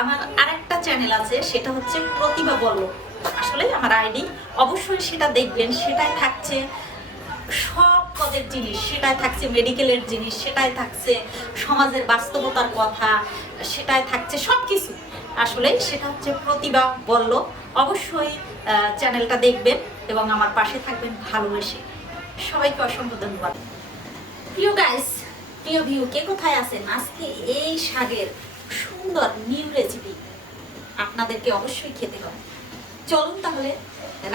আমার আরেকটা চ্যানেল আছে, সেটা হচ্ছে প্রতিভা বলো। আসলে আমার আইডি, অবশ্যই সেটা দেখবেন। সেটাই থাকছে সব পদের জিনিস, সেটাই থাকছে মেডিকেলের জিনিস, সেটাই থাকছে সমাজের বাস্তবতার কথা, সেটাই থাকছে সব কিছু। আসলে সেটা হচ্ছে প্রতিভা বলল। অবশ্যই চ্যানেলটা দেখবেন এবং আমার পাশে থাকবেন ভালোবেসে। সবাইকে অসংখ্য ধন্যবাদ। প্রিয় গাইস, প্রিয় ভিউ, কে কোথায় আছেন? আজকে এই শাকের সুন্দর নিউ রেসিপি আপনাদেরকে অবশ্যই খেতে হবে। চলুন তাহলে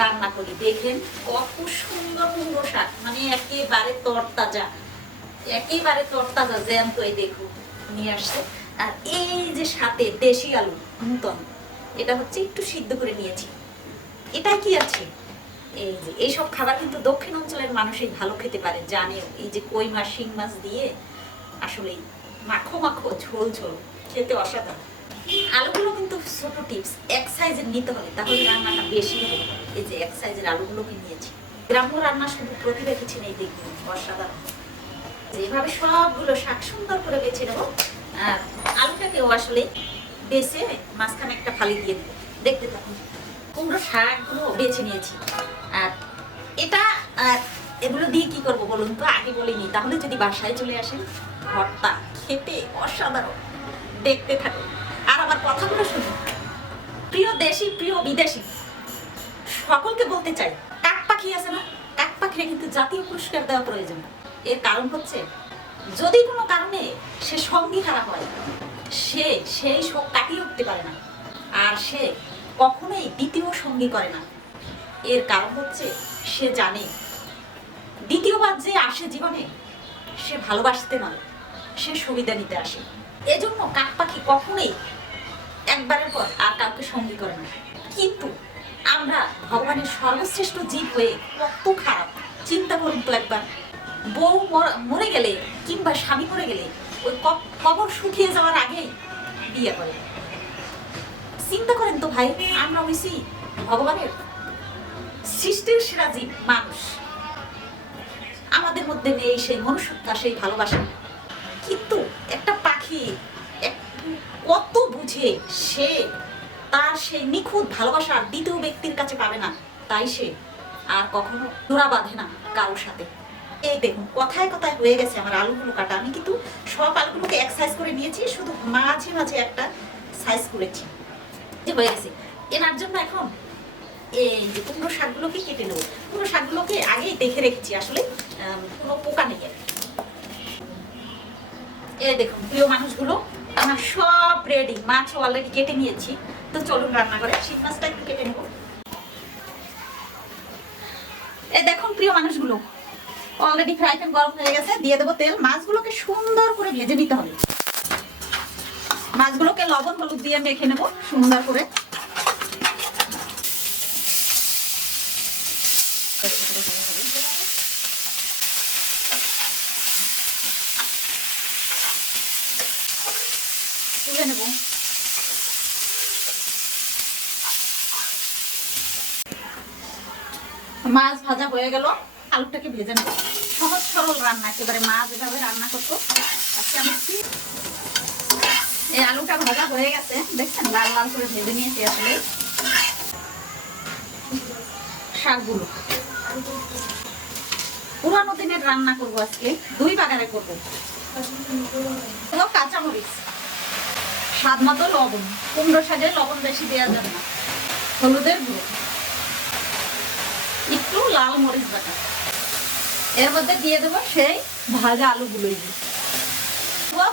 রান্না করি। দেখেন কত সুন্দর কুমড়ো শাক, মানে একেবারে তরতাজা, একেবারে তরতাজা জ্যান্ত। এই দেখুন নিয়ে আসছে। আর এই যে সাথে দেশি আলু নূতন, এটা হচ্ছে একটু সিদ্ধ করে নিয়েছি। এটা কি আছে, এই যে এইসব খাবার কিন্তু দক্ষিণ অঞ্চলের মানুষই ভালো খেতে পারে, জানে। এই যে কই মাছ, শিং মাছ দিয়ে আসলেই মাখো মাখো ঝোল ঝোল খেতে অসাধারণ। আলুগুলো কিন্তু ছোট টিপস, এক সাইজের নিতে হবে, তাহলে রান্নাটা বেশি হবে। এই যে এক সাইজের আলুগুলোকে নিয়েছি। গ্রাম্য রান্না শুধু প্রতিভা কিছু নেই, দেখুন অসাধারণ। যেভাবে সবগুলো শাক সুন্দর করে বেছে নেবো। আর আলুটাকেও আসলে বেছে মাঝখানে একটা ফালি দিয়ে দেবো। দেখতে থাকুন। কুমড়ো শাকগুলো বেছে নিয়েছি। আর এটা এগুলো দিয়ে কি করব বলুন তো, আগে বলিনি। তাহলে যদি বাসায় চলে আসেন, ভর্তা খেতে অসাধারণ। দেখতে থাকুন আর আমার কথাগুলো শুনুন। প্রিয় দেশি, প্রিয় বিদেশি, সকলকে বলতে চাই, কাক পাখি আছে না, কাক পাখিরা কিন্তু জাতীয় পুরস্কার দেওয়া প্রয়োজন। এর কারণ হচ্ছে, যদি কোনো কারণে সে সঙ্গী হারা হয়, সে সেই শোক কাটিয়ে উঠতে পারে না, আর সে কখনোই দ্বিতীয় সঙ্গী করে না। এর কারণ হচ্ছে, সে জানে দ্বিতীয়বার যে আসে জীবনে, সে ভালোবাসতে নয়, সে সুবিধা নিতে আসে। এজন্য কাক পাখি কখনোই একবারের পর আর কাউকে সঙ্গী করে না। কিন্তু আমরা ভগবানের সর্বশ্রেষ্ঠ জীব হয়ে কত খারাপ, চিন্তা করুন তো একবার। বউ মরে গেলে কিংবা স্বামী মরে গেলে ওই কবর শুকিয়ে যাওয়ার আগেই বিয়ে করে। চিন্তা করেন তো ভাই, আমরা হইছি ভগবানের সৃষ্টির সেরা জীব মানুষ। আমাদের মধ্যে নেই সেই মনুষ্যত্ব, সেই ভালোবাসা। কিন্তু একটা পাখি কত বুঝে, সে তার সেই নিখুঁত ভালোবাসা দ্বিতীয় ব্যক্তির কাছে পাবে না, তাই সে আর কখনো জোড়া বাঁধে না কারোর সাথে। এই দেখুন কথায় কথায় হয়ে গেছে আমার আলুগুলো কাটা। আমি কিন্তু সব আলুগুলোকে এক সাইজ করে নিয়েছি, শুধু মাঝে মাঝে একটা সাইজ করেছি, যে হয়ে গেছে। এনার জন্য এখন এই যে কুমড়ো শাকগুলোকে কেটে নেবো। কুমড়ো শাকগুলোকে আগেই দেখে রেখেছি, আসলে কোনো পোকা নেই। এই দেখুন প্রিয় মানুষগুলো, আমার সব রেডি, মাছ অলরেডি কেটে নিয়েছি। তো চলুন রান্না করে শীত মাছটা একটু কেটে নেব। এই দেখুন প্রিয় মানুষগুলো, অলরেডি ফ্রাই প্যান গরম হয়ে গেছে, দিয়ে দেবো তেল। মাছগুলোকে সুন্দর করে ভেজে নিতে হবে। মাছগুলোকে লবণ হলুদ দিয়ে মেখে নেব সুন্দর করে। তুলে নেব। মাছ ভাজা হয়ে গেল, আলুটাকে ভেজে নেব। সহজ সরল রান্না, একেবারে মা যেভাবে রান্না করতো আজকে আমি। এই আলুটা ভাজা হয়ে গেছে, দেখছেন লাল লাল করে ভেজে নিয়েছি। আসলে শাকগুলো পুরানো দিনের রান্না করবো আজকে, 2 বাগারে করবো। কাঁচামরিচ, স্বাদ মতো লবণ, কুমড়ো শাকে লবণ বেশি দেওয়া যাবে না, হলুদের গুঁড়ো, একটু লাল মরিচ বাটা। এর মধ্যে দিয়ে দেবো সেই ভাজা আলুগুলোই।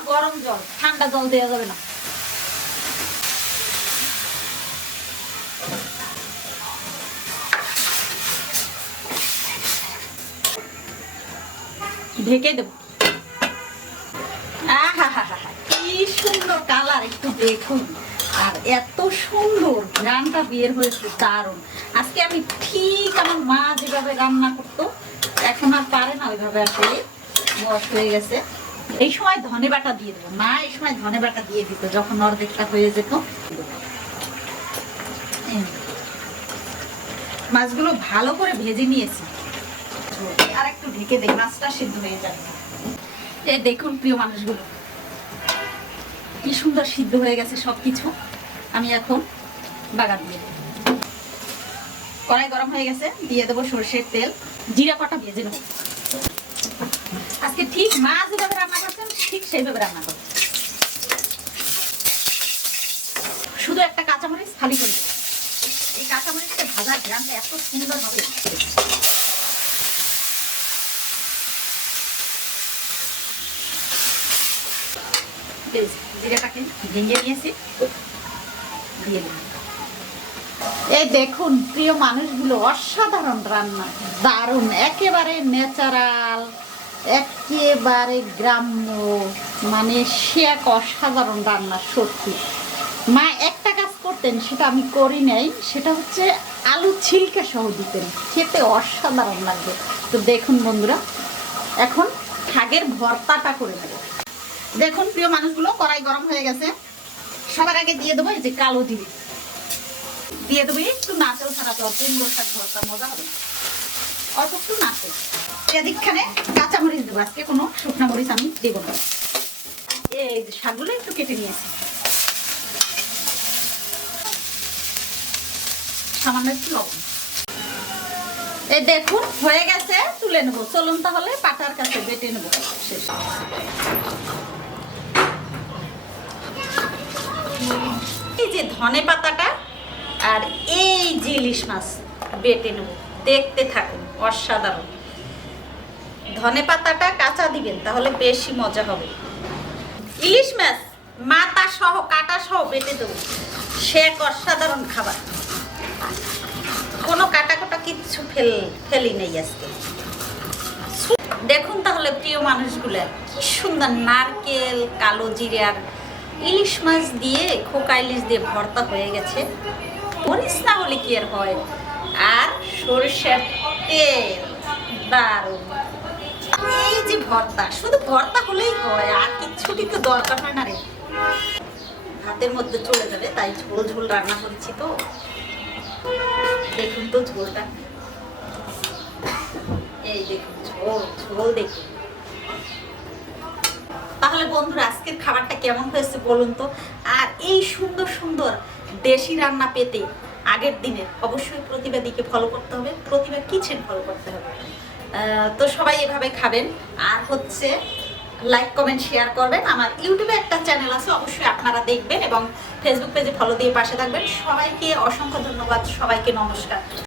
গরম জল, ঠান্ডা জল দেওয়া যাবে না। ঢেকে দেব। কি সুন্দর কালার, একটু দেখুন। আর এত সুন্দর গানটা বের হয়েছে, দারুণ। আজকে আমি ঠিক আমার মা যেভাবে রান্না করতো, এখন আর পারে না ওইভাবে, আসলে বয়স হয়ে গেছে। এই সময় ধনে বাটা দিয়ে দেবো। মা এই সময় ধনে বাটা দিয়ে দিত যখন অর্ধেকটা হয়ে যেত। মাছগুলো ভালো করে ভেজে নিয়েছি, আর একটু ঢেকে দেই, মাছটা সিদ্ধ হয়ে যাবে। এই দেখুন প্রিয় মানুষগুলো, কি সুন্দর সিদ্ধ হয়ে গেছে সবকিছু। আমি এখন বাগান দিয়ে দেব। কড়াই গরম হয়ে গেছে, দিয়ে দেবো সরষের তেল, জিরা কটা ভেজে নেব। আজকে ঠিক মা যেভাবে রান্না করছেন ঠিক সেইভাবে রান্না করছেন। শুধু একটা কাঁচামরিচ খালি করে দেব। এই কাঁচামরিচটা ভাজার গ্রামটা এত সুন্দর হবে। জিরাটাকে ভেঙে নিয়েছি, দিয়ে দেব। এই দেখুন প্রিয় মানুষগুলো, অসাধারণ রান্না, দারুণ, একেবারে ন্যাচারাল, একেবারে গ্রাম্য, মানে সে এক অসাধারণ রান্না। সত্যি মা একটা কাজ করতেন, সেটা আমি করি নাই, সেটা হচ্ছে আলু ছিলকা সহ দিতেন, খেতে অসাধারণ লাগবে। তো দেখুন বন্ধুরা, এখন শাকের ভর্তাটা করে নেব। দেখুন প্রিয় মানুষগুলো, কড়াই গরম হয়ে গেছে। সবার আগে দিয়ে দেবো এই যে কালো জিরে, দিয়ে দেবো একটু নাচল ছাড়া, তো কুমড়ো শাক ভর্তা মজা হবে না, অল্প একটু নাচল। এদিকখানে কাঁচামরিচ দেবো, আজকে কোনো শুকনা মরিচ আমি দেবো না। এই যে শাকগুলো একটু কেটে নিয়েছি, সামান্য একটু লবণ। এই দেখুন হয়ে গেছে, তুলে নেবো। চলুন তাহলে পাটার কাছে বেটে নেবো। শেষ। এই যে ধনে পাতাটা আর এই যে ইলিশ মাছ বেটে নেব, দেখতে থাকুন, অসাধারণ। ধনে পাতাটা কাঁচা দিবেন, তাহলে বেশি মজা হবে। ইলিশ মাছ মাথা সহ কাটা সহ বেটে দেবো, সে এক অসাধারণ খাবার। কোনো কাটা কাটা কিচ্ছু ফেলি নেই আজকে। দেখুন তাহলে প্রিয় মানুষগুলা, কি সুন্দর নারকেল, কালো জিরে আর ইলিশ মাছ দিয়ে, খোকা ইলিশ দিয়ে ভর্তা হয়ে গেছে। মরিচ না হলে কি আর হয়, আর সরষের তেল, দারুণ। এই যে ভর্তা, শুধু ভর্তা হলেই হয়, আর কিচ্ছুটি তো দরকার হয় না রে। ভাতের মধ্যে চলে যাবে, তাই ঝোল ঝোল রান্না করছি। তো দেখুন তো ঝোলটা, এই দেখুন ঝোল ঝোল দেখুন। তাহলে বন্ধুরা, আজকের খাবারটা কেমন হয়েছে বলুন তো। আর এই সুন্দর সুন্দর দেশি রান্না পেতে আগের দিনের অবশ্যই প্রতিবাদীকে ফলো করতে হবে, প্রতিভা কিচেন ফলো করতে হবে। তো সবাই এভাবে খাবেন, আর হচ্ছে লাইক কমেন্ট শেয়ার করবেন। আমার ইউটিউবে একটা চ্যানেল আছে, অবশ্যই আপনারা দেখবেন, এবং ফেসবুক পেজে ফলো দিয়ে পাশে থাকবেন। সবাইকে অসংখ্য ধন্যবাদ, সবাইকে নমস্কার।